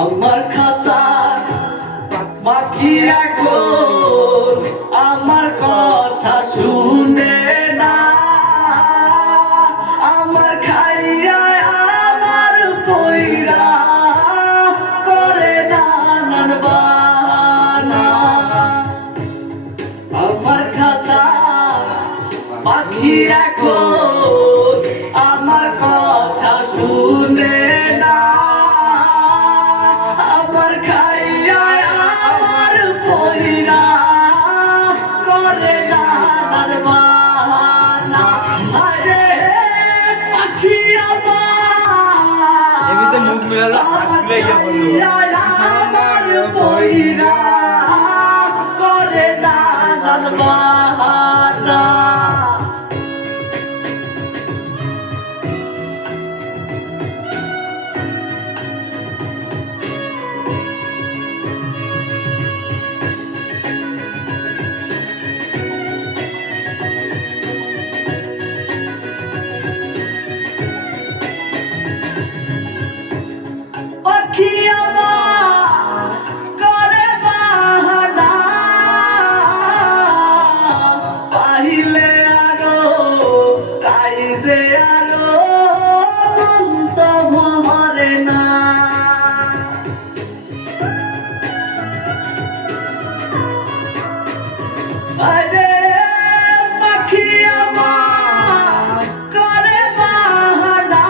আমার খাসা পাখি এখন আমার কথা শুনে না, আমার খাইয়া আমার পয়রা করে নানান বাহানা। আমার খাসা পাখি এখন আমার কথা শুনে না, আমার খাইয়া আমার পয়রা করে নানান বাহানা। আরে পাখি এমনিতে মুখ মিলালো হাত মিলাই বললো আমার পয়রা করে নানান বাহানা। পাখি আমার করে বাহানা, পাহিলে আরো সাইজে আরো মন তো ভরে না। আরে পাখি আমার করে বাহানা,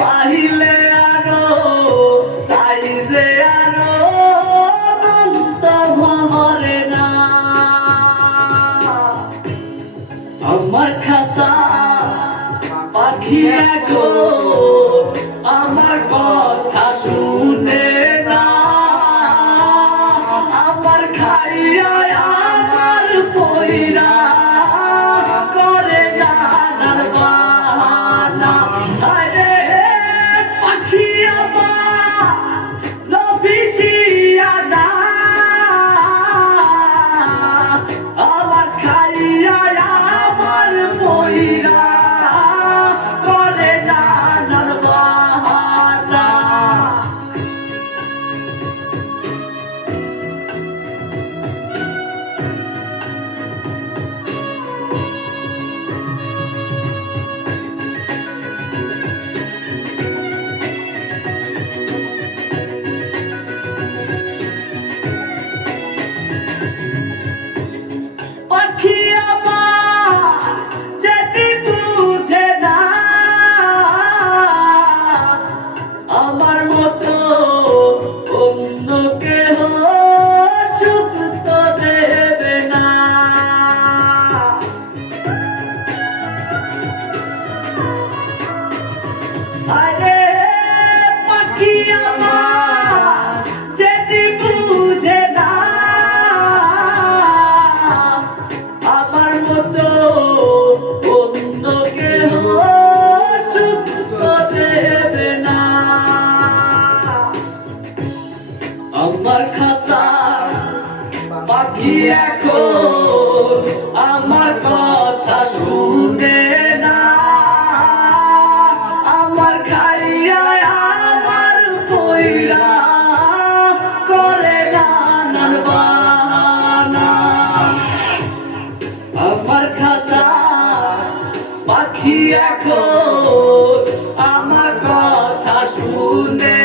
পাহিলে আরো সাইজে আরো মন তো ভরে না। আমার খাসা পাখি এখন আমার কথা শুনে না, আমার খাইয়া আমার পয়রা করে নানান বাহানা। আরে পাখি আমার লভিসিয়া না, আমার খাইয়া আমার পয়রা করে নানান বাহানা। পাখি আমার যেটি বুঝে না, আমার মতো অন্য কেহ সুখ তো দেবে না। আরে পাখি আমার যেটি বুঝে না, আমার মতো অন্য কেহ সুখ তো দেবে না। আমার খাসা পাখি এখন আমার কথা শুনে না, আমার খাইয়া আমার পয়রা করে নানান বাহানা। আমার খাসা পাখি এখন আমার কথা শুনে